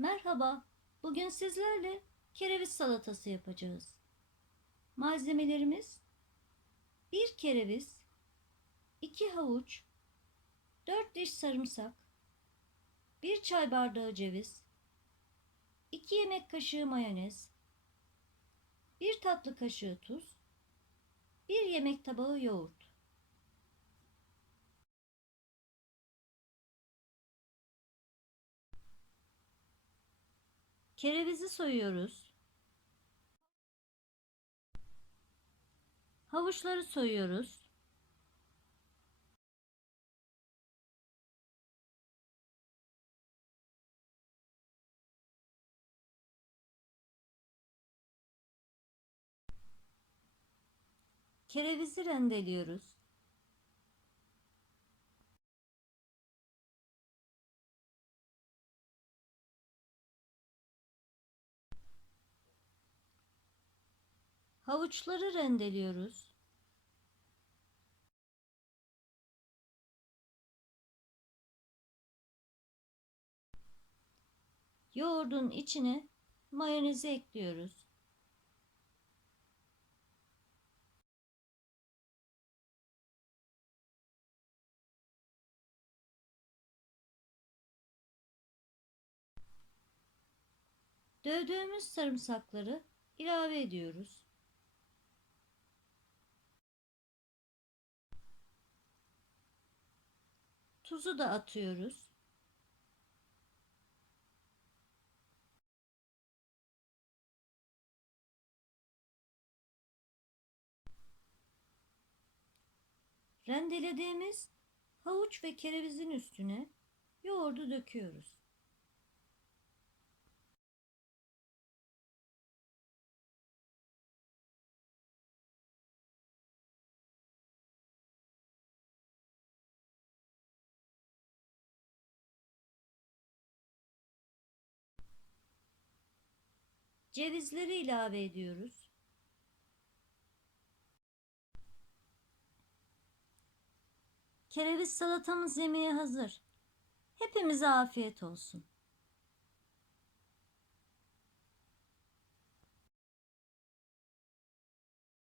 Merhaba, bugün sizlerle kereviz salatası yapacağız. Malzemelerimiz 1 kereviz, 2 havuç, 4 diş sarımsak, 1 çay bardağı ceviz, 2 yemek kaşığı mayonez, 1 tatlı kaşığı tuz, 1 yemek tabağı yoğurt. Kerevizi soyuyoruz. Havuçları soyuyoruz. Kerevizi rendeliyoruz. Havuçları rendeliyoruz. Yoğurdun içine mayonezi ekliyoruz. Dövdüğümüz sarımsakları ilave ediyoruz. Tuzu da atıyoruz. Rendelediğimiz havuç ve kerevizin üstüne yoğurdu döküyoruz. Cevizleri ilave ediyoruz. Kereviz salatamız yemeğe hazır. Hepimize afiyet olsun.